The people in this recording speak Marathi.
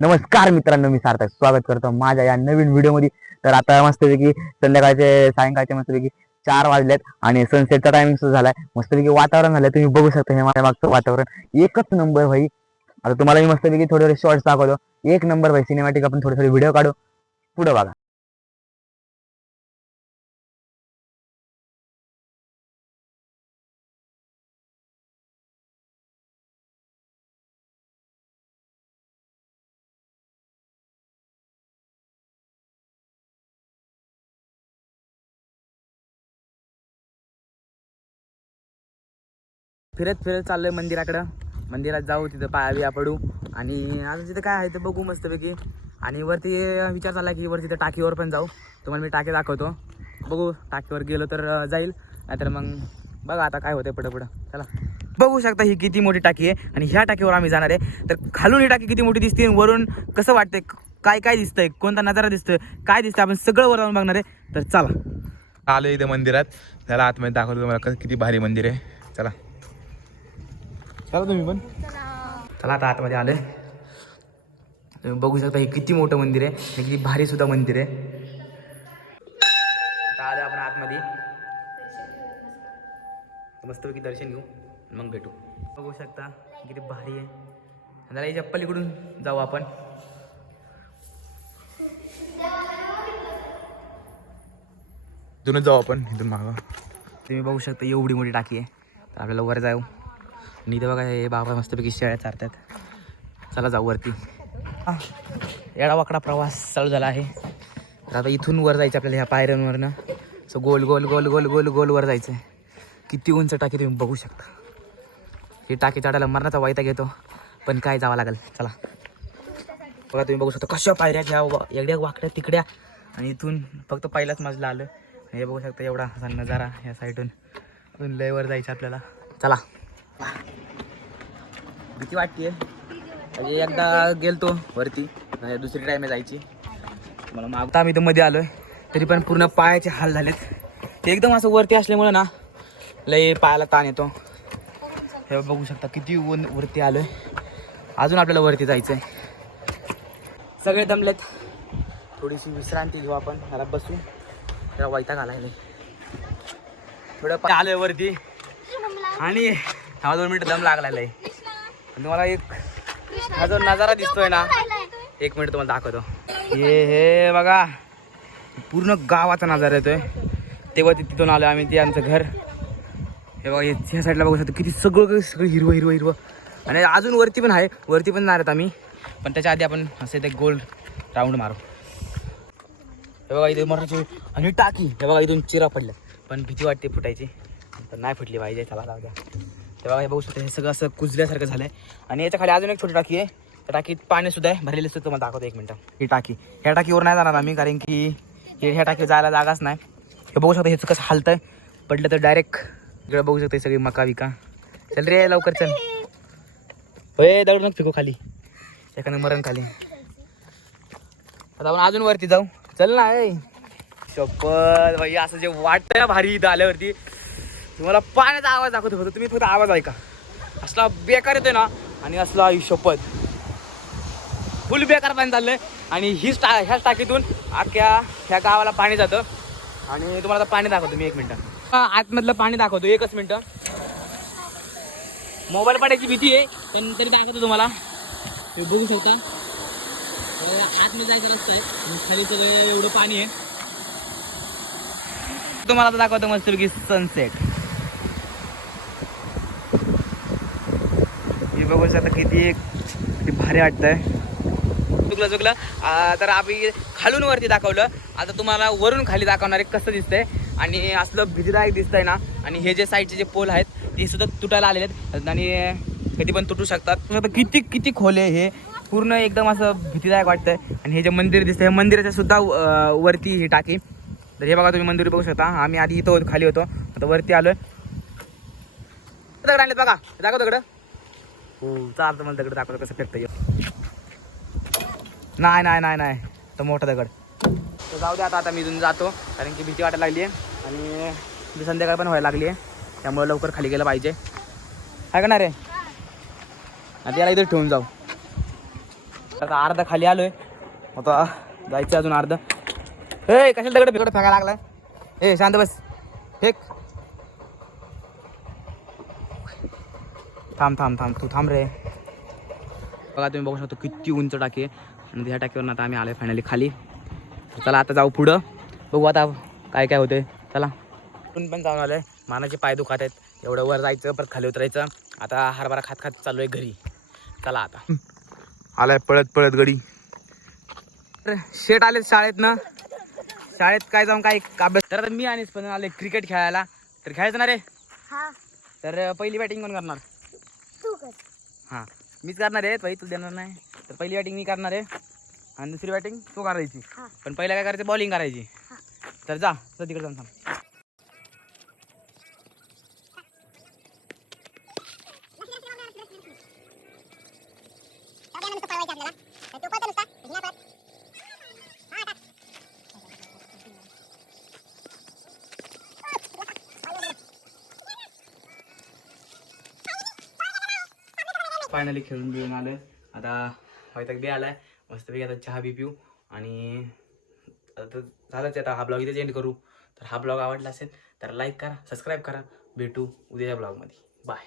नमस्कार मित्रांनो, मी सार्थक स्वागत करतो माझ्या या नवीन व्हिडिओमध्ये. तर आता मस्तपैकी सायंकाळचे मस्तपैकी 4 वाजलेत आणि सनसेटचा टायमिंग सुरू झालाय. मस्तपैकी वातावरण झालंय, तुम्ही बघू शकता. हे माझ्या मागचं वातावरण एकच नंबर भाई. आता तुम्हाला मी मस्तपैकी थोडे थोडे शॉर्ट्स दाखवतो. एक नंबर भाई सिनेमॅटिक. आपण थोडे थोडे व्हिडिओ काढू, पुढे बघा. फिरत फिरत चाललोय मंदिराकडं. मंदिरात जाऊ, तिथं पाया बिया पडू आणि आता तिथं काय आहे ते बघू मस्तपैकी. आणि वरती विचार चालला की वरती तिथं टाकीवर पण जाऊ. तुम्हाला मी टाकी दाखवतो. बघू, टाकीवर गेलो तर जाईल, नाहीतर मग बघा आता काय होतंय पुढं पुढं. चला, बघू शकता ही किती मोठी टाकी आहे आणि ह्या टाकीवर आम्ही जाणार आहे. तर खालून ही टाकी किती मोठी दिसते, वरून कसं वाटतंय, काय काय दिसतंय, कोणता नजारा दिसतोय, काय दिसतंय, आपण सगळं वर जाऊन बघणार आहे. तर चला, आलो इथे मंदिरात. त्याला आतमध्ये दाखवतो तुम्हाला किती भारी मंदिर आहे. चला चला तुम्ही पण चला आता आतमध्ये आलोय. तुम्ही बघू शकता हे किती मोठं मंदिर आहे आणि किती भारी सुद्धा मंदिर आहे. आता आलो आपण आतमध्ये, मस्तपैकी दर्शन घेऊ मग भेटू. बघू शकता किती भारी आहे. जरा याच्या पलीकडून जाऊ आपण. इथूनच जाऊ आपण, इथून मागं. तुम्ही बघू शकता एवढी मोठी टाकी आहे. तर आपल्याला वर जाऊ आणि इथं बघा हे बाबा मस्तपैकी शेळ्या चारतात. चला जाऊ वरती. येडा वाकडा प्रवास चालू झाला आहे. तर आता इथून वर जायचं आपल्याला, ह्या पायऱ्यांवरनं असं गोल गोल गोल गोल गोल गोल वर जायचं आहे. किती उंच टाकी तुम्ही बघू शकता. ही टाकी चढायला मरणाचा वैताग घेतो, पण काय जावं लागेल. चला बघा, तुम्ही बघू शकता कशा पायऱ्या घ्या, एवढ्या वाकड्या तिकड्या. आणि इथून फक्त पहिलाच मजला आलं. हे बघू शकता एवढा असा नजारा या साईडून. अजून लय वर जायचं आपल्याला. चला, भीती वाटते म्हणजे एकदा गेलतो वरती, दुसरी टाईम जायची मला. मागता आम्ही तर मध्ये आलोय तरी पण पूर्ण पायाचे हाल झालेत. ते एकदम असं वरती असल्यामुळे ना लय पायाला ताण येतो. हे बघू शकता किती वरती आलोय. अजून आपल्याला वरती जायचंय. सगळे दमलेत, थोडीशी विश्रांती घेऊ आपण. जरा बसू, जरा वैताग आलाय. थोडं पाय आलोय वरती आणि 2 मिनिटं दम लागलेला आहे. तुम्हाला एक हा जो नजारा दिसतोय ना, 1 मिनिट तुम्हाला दाखवतो. हे बघा पूर्ण गावाचा नजारा येतोय. तेव्हा तिथून आलो आम्ही, ते आमचं घर. हे बघा ह्या साईडला बघू शकतो किती सगळं सगळं हिरवं हिरवं हिरवं. आणि अजून वरती पण आहे, वरती पण जाणार आहेत आम्ही. पण त्याच्या आधी आपण असं ते गोल राऊंड मारू. हे बघा इथे मराठी आणि टाकी. हे बघा इथून चिरा पडल्या, पण भीती वाटते फुटायची, पण नाही फुटली पाहिजे. चला जाऊ द्या. हे बघा हे बघू शकतो, हे सगळं असं कुजल्यासारखं झालंय. आणि याच्या खाली अजून एक छोटी टाकी आहे. त्या टाकीत पाणी सुद्धा आहे, भरलेलं सुद्धा. तुम्हाला दाखवतो 1 मिनिटं. ही टाकी, ह्या टाकीवर नाही जाणार आम्ही, कारण की ह्या टाकीवर जायला जागाच नाही. हे बघू शकता हेच कसं हलतंय, पडलं तर डायरेक्ट इकडं बघू शकता सगळी मका विका. चल रे लवकर चल. होय दगड नको फेकू खाली, एखादं मरण खाली. आता आपण अजून वरती जाऊ. चल ना. शपथ भाई, असं जे वाटतंय भारी इथं आल्यावरती. तुम्हाला पाण्याचा आवाज दाखवतो होतो, तुम्ही फक्त आवाज ऐका. असला बेकार येतोय ना, आणि असला शपथ फुल बेकार पाणी चाललंय. आणि ह्याच टाकीतून ह्या गावाला पाणी जातं. आणि तुम्हाला आता पाणी दाखवतो मी 1 मिनिटं. आतमधलं पाणी दाखवतो, 1च मिनिटं. मोबाईल पडायची भीती आहे, पण तरी दाखवतो तुम्हाला. तुम्ही बघू शकता आतमध्ये जायचं रस्ता आहे, खाली सगळं एवढं पाणी आहे. तुम्हाला आता दाखवतो मस्तपैकी सनसेट. हे बघू शकता किती भारी वाटतंय. चुकलं. तर आम्ही खालून वरती दाखवलं, आता तुम्हाला वरून खाली दाखवणार आहे कसं दिसतंय. आणि असलं भीतीदायक दिसतंय ना. आणि हे जे साईडचे जे पोल आहेत ते सुद्धा तुटायला आलेले आहेत आणि कधी पण तुटू शकतात. किती खोल आहे हे, पूर्ण एकदम असं भीतीदायक वाटतंय. आणि हे जे मंदिर दिसतंय, हे मंदिराच्या सुद्धा वरती ही टाकी. तर हे बघा तुम्ही मंदिर बघू शकता. आम्ही आधी इथं खाली होतो, आता वरती आलोय. दगड आणलेत बघा, दाखव दगड. हो चालतं, मला दगड दाखवतो कसं फेकतं. नाही तर मोठा दगड. तर जाऊ दे आता मी इथून जातो, कारण की भीती वाटायला लागली आहे. आणि संध्याकाळ पण व्हायला लागली आहे, त्यामुळे लवकर खाली गेलं पाहिजे. काय करणार रे, आता याला इथं ठेवून जाऊ. तर आता अर्धा खाली आलोय, आता जायचं अजून अर्धा. हे कशाला दगड फेकड फेकायला लागलाय? ए शांत बस, फेक. थांब थांब थांब, तू थांब रे. बघा तुम्ही बघू शकता किती उंच टाकी आहे. आणि ह्या टाकीवरून आता आम्ही आलोय फायनली खाली. चला आता जाऊ पुढं, बघू आता काय काय होतंय. चला पण जाऊन आलोय, मानाचे पाय दुखात आहेत. एवढं वर जायचं परत खाली उतरायचं. आता हरभरा खात खात चालू आहे घरी. चला आता आलाय पळत पळत गडी. शेट आले शाळेत ना, शाळेत काय जाऊन काय अभ्यास. तर मी आणि पण आले क्रिकेट खेळायला. तर खेळायचं ना रे? तर पहिली बॅटिंग कोण करणार? हां मीच करणार आहे, भाई तू देणार नाही. तर पहिली बॅटिंग मी करणार आहे आणि दुसरी बॅटिंग तू करायची. पण पहिला काय करायचं, बॉलिंग करायची. तर जा तिकडे जाऊन थांब. फायनली खेळून बिळून आलोय. आता वैताग बी आलाय मस्तपैकी. आता चहा बी पिऊ आणि आता झालंच आता हा ब्लॉग इथेच एंड करू. तर हा ब्लॉग आवडला असेल तर लाईक करा, सबस्क्राईब करा. भेटू उद्याच्या ब्लॉगमध्ये. बाय.